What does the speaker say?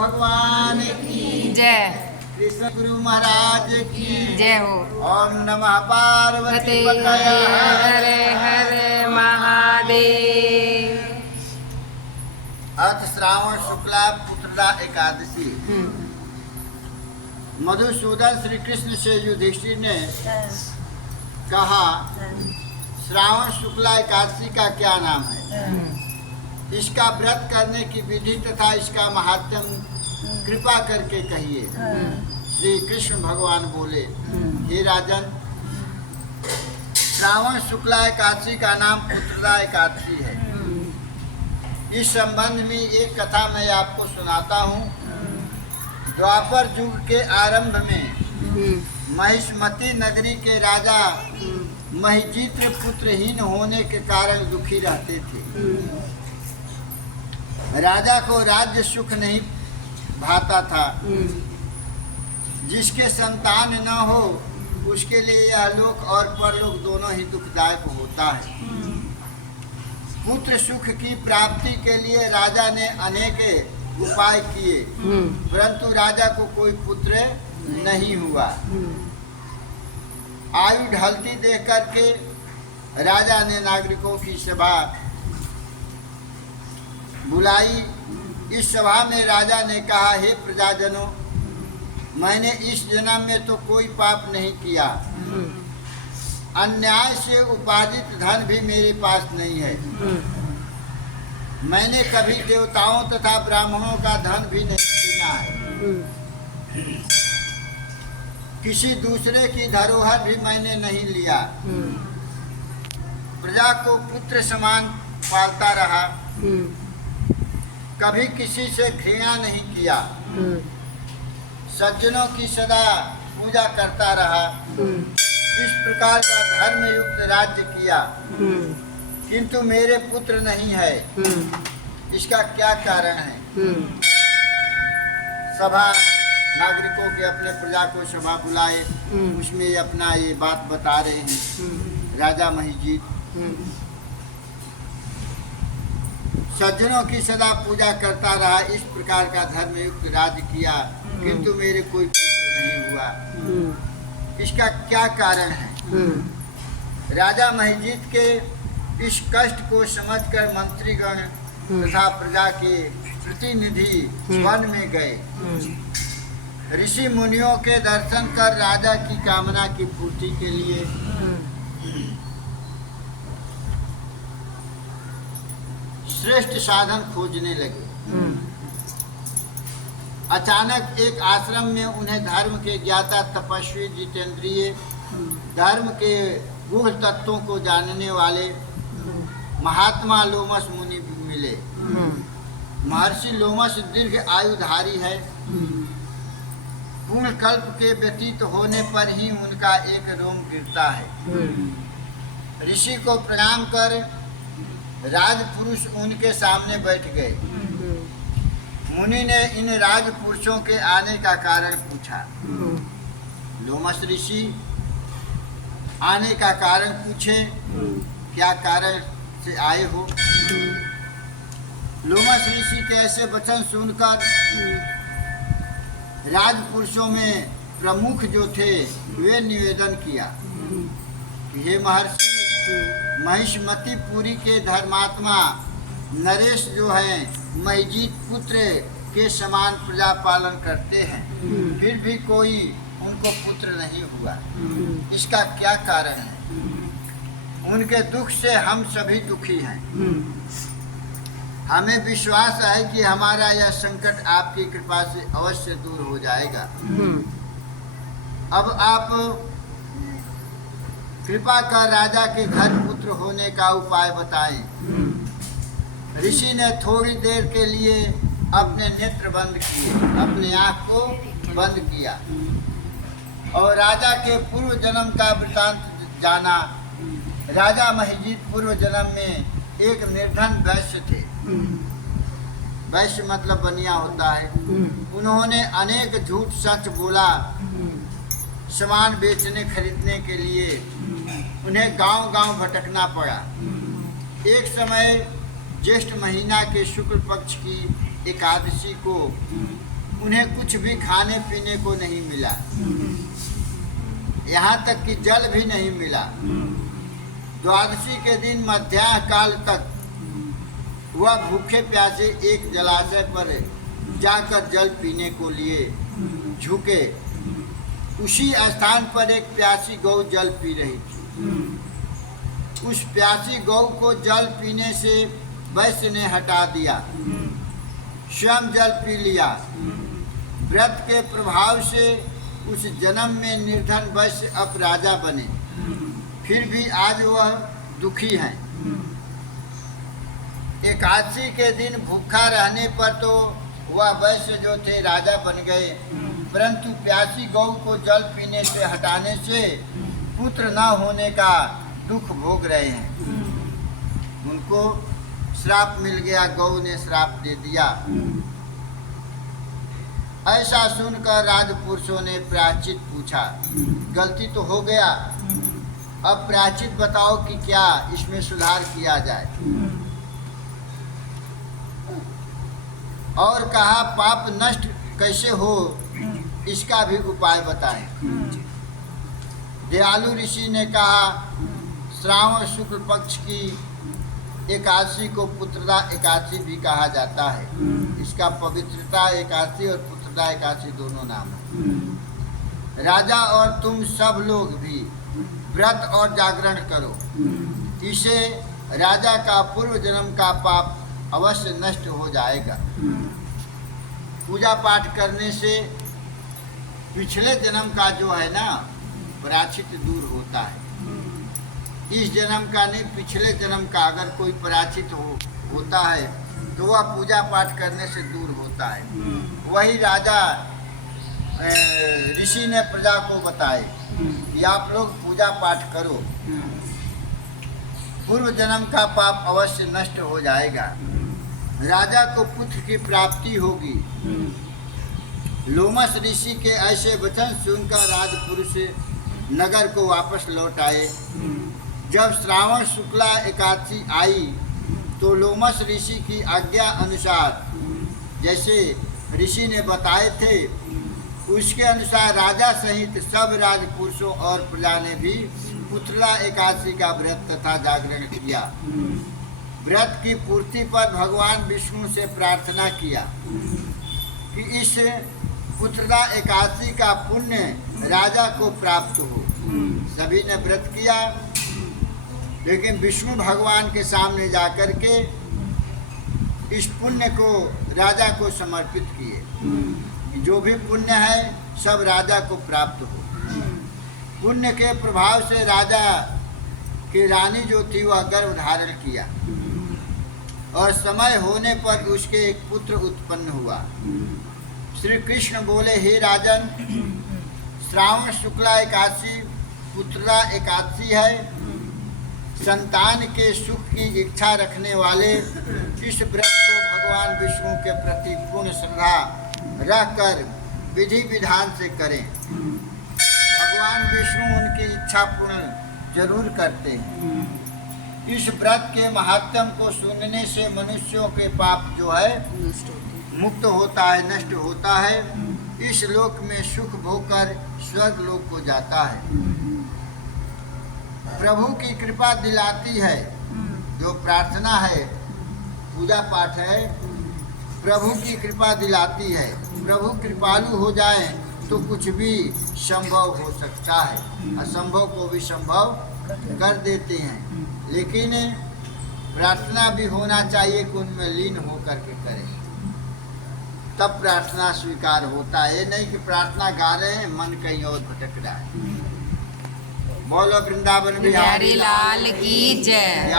भगवान की जय। कृष्ण गुरु महाराज की जय हो। ओम नमः पार्वती हरे पतये। हरे महादेव। अथ श्रावण शुक्ला पुत्रदा एकादशी। मधुसूदन श्री कृष्ण से युधिष्ठिर ने कहा, श्रावण शुक्ला एकादशी का क्या नाम है? इसका व्रत करने की विधि तथा इसका महात्म कृपा करके कहिए। श्री कृष्ण भगवान बोले, हे राजन, श्रावण शुक्ला एकादशी का नाम पुत्रदा एकादशी है। इस संबंध में एक कथा मैं आपको सुनाता हूँ। द्वापर युग के आरंभ में महिष्मती नगरी के राजा महिजीत्र पुत्रहीन होने के कारण दुखी रहते थे। राजा को राज्य सुख नहीं भाता था। जिसके संतान न हो उसके लिए यह लोक और परलोक दोनों ही दुखदायक होता है। पुत्र सुख की प्राप्ति के लिए राजा ने अनेक उपाय किए, परंतु राजा को कोई पुत्र नहीं हुआ। आयु ढलती देख करके राजा ने नागरिकों की सभा बुलाई। इस सभा में राजा ने कहा, हे प्रजाजनों, मैंने इस जन्म में तो कोई पाप नहीं किया। अन्याय से उपार्जित धन भी मेरे पास नहीं है। मैंने कभी देवताओं तथा ब्राह्मणों का धन भी नहीं छीना है। किसी दूसरे की धरोहर भी मैंने नहीं लिया। प्रजा को पुत्र समान पालता रहा। कभी किसी से घृणा नहीं किया। सज्जनों की सदा पूजा करता रहा। इस प्रकार का धर्मयुक्त राज्य किया, किंतु मेरे पुत्र नहीं है। इसका क्या कारण है? सभा नागरिकों के अपने प्रजा को सभा बुलाए, उसमें अपना ये बात बता रहे हैं। राजा महिजीत, सज्जनों की सदा पूजा करता रहा, इस प्रकार का धर्मयुक्त राज्य किया, किंतु मेरे कोई पुत्र नहीं हुआ। इसका क्या कारण है? राजा महिजीत के इस कष्ट को समझकर मंत्रीगण तथा प्रजा के प्रतिनिधि वन में गए। ऋषि मुनियों के दर्शन कर राजा की कामना की पूर्ति के लिए श्रेष्ठ साधन खोजने लगे। अचानक एक आश्रम में उन्हें धर्म के ज्ञाता, तपस्वी, जितेंद्रिय, धर्म के गूढ़ तत्वों को जानने वाले महात्मा लोमस मुनि मिले। महर्षि लोमस दीर्घ आयुधारी है। पूर्ण कल्प के व्यतीत होने पर ही उनका एक रोम गिरता है। ऋषि को प्रणाम कर राजपुरुष उनके सामने बैठ गए। मुनि ने इन राजपुरुषों के आने का कारण पूछा। लोमस ऋषि आने का कारण पूछे, क्या कारण से आए हो? लोमस ऋषि के ऐसे वचन सुनकर राजपुरुषों में प्रमुख जो थे वे निवेदन किया, हे महर्षि, महिष्मतीपुरी के धर्मात्मा नरेश जो हैं महिजीत पुत्र के समान प्रजा पालन करते हैं, फिर भी कोई उनको पुत्र नहीं हुआ। इसका क्या कारण है? उनके दुख से हम सभी दुखी हैं। हमें विश्वास है कि हमारा यह संकट आपकी कृपा से अवश्य दूर हो जाएगा। अब आप कृपा कर राजा के घर पुत्र होने का उपाय बताएं। ऋषि ने थोड़ी देर के लिए अपने नेत्र बंद किए, अपने आँख को बंद किया और राजा के पूर्व जन्म का वृतांत जाना। राजा महिजीत पूर्व जन्म में एक निर्धन वैश्य थे। वैश्य मतलब बनिया होता है। उन्होंने अनेक झूठ सच बोला। सामान बेचने खरीदने के लिए उन्हें गांव-गांव भटकना पड़ा। एक समय ज्येष्ठ महीना के शुक्ल पक्ष की एकादशी को उन्हें कुछ भी खाने पीने को नहीं मिला, यहाँ तक कि जल भी नहीं मिला। द्वादशी के दिन मध्याह्न काल तक वह भूखे प्यासे एक जलाशय पर जाकर जल पीने को लिए झुके। उसी स्थान पर एक प्यासी गौ जल पी रही थी। उस प्यासी गौ को जल पीने से वैश्य ने हटा दिया, स्वयं जल पी लिया। व्रत के प्रभाव से उस जन्म में निर्धन वैश्य अब राजा बने, फिर भी आज वह दुखी हैं। एकादशी के दिन भूखा रहने पर तो वह वैश्य जो थे राजा बन गए, परंतु प्यासी गौ को जल पीने से हटाने से पुत्र न होने का दुख भोग रहे हैं। उनको श्राप मिल गया, गौ ने श्राप दे दिया। ऐसा सुनकर राजपुरुषों ने प्रायश्चित पूछा, गलती तो हो गया, अब प्रायश्चित बताओ कि क्या इसमें सुधार किया जाए। और कहा पाप नष्ट कैसे हो इसका भी उपाय बताएं। दयालु ऋषि ने कहा, श्रावण शुक्ल पक्ष की एकादशी को पुत्रदा एकादशी भी कहा जाता है। इसका पवित्रता एकादशी और पुत्रदा एकादशी दोनों नाम है। राजा और तुम सब लोग भी व्रत और जागरण करो, इसे राजा का पूर्व जन्म का पाप अवश्य नष्ट हो जाएगा। पूजा पाठ करने से पिछले जन्म का जो है ना प्रायश्चित दूर होता है। इस जन्म का नहीं, पिछले जन्म का अगर कोई प्रायश्चित होता है तो वह पूजा पाठ करने से दूर होता है। वही राजा ऋषि ने प्रजा को बताए कि आप लोग पूजा पाठ करो, पूर्व जन्म का पाप अवश्य नष्ट हो जाएगा। राजा को पुत्र की प्राप्ति होगी। लोमस ऋषि के ऐसे वचन सुनकर राजपुरुष नगर को वापस लौट आए। जब श्रावण शुक्ला एकादशी आई तो लोमस ऋषि की आज्ञा अनुसार जैसे ऋषि ने बताए थे उसके अनुसार राजा सहित सब राजपुरुषों और प्रजा ने भी पुत्रदा एकादशी का व्रत तथा जागरण किया। व्रत की पूर्ति पर भगवान विष्णु से प्रार्थना किया कि इस पुत्रदा एकादशी का पुण्य राजा को प्राप्त हो। सभी ने व्रत किया, लेकिन विष्णु भगवान के सामने जाकर के इस पुण्य को राजा को समर्पित किए। जो भी पुण्य है सब राजा को प्राप्त हो। पुण्य के प्रभाव से राजा की रानी जो थी वह गर्भ धारण किया और समय होने पर उसके एक पुत्र उत्पन्न हुआ। श्री कृष्ण बोले, हे राजन, श्रावण शुक्ला एकादशी पुत्रदा एकादशी है। संतान के सुख की इच्छा रखने वाले इस व्रत को भगवान विष्णु के प्रति पूर्ण श्रद्धा रखकर विधि विधान से करें। भगवान विष्णु उनकी इच्छा पूर्ण जरूर करते हैं। इस व्रत के महात्म को सुनने से मनुष्यों के पाप जो है मुक्त होता है, नष्ट होता है। इस लोक में सुख भोगकर स्वर्ग लोक को जाता है। प्रभु की कृपा दिलाती है। जो प्रार्थना है, पूजा पाठ है, प्रभु की कृपा दिलाती है। प्रभु कृपालु हो जाए तो कुछ भी संभव हो सकता है, असंभव को भी संभव कर देते हैं। लेकिन प्रार्थना भी होना चाहिए कि उनमें लीन होकर के करें, तब प्रार्थना स्वीकार होता है। ये नहीं कि प्रार्थना गा रहे हैं, मन कहीं और भटक रहा है। बोलो वृंदावन बिहारी लाल की जय।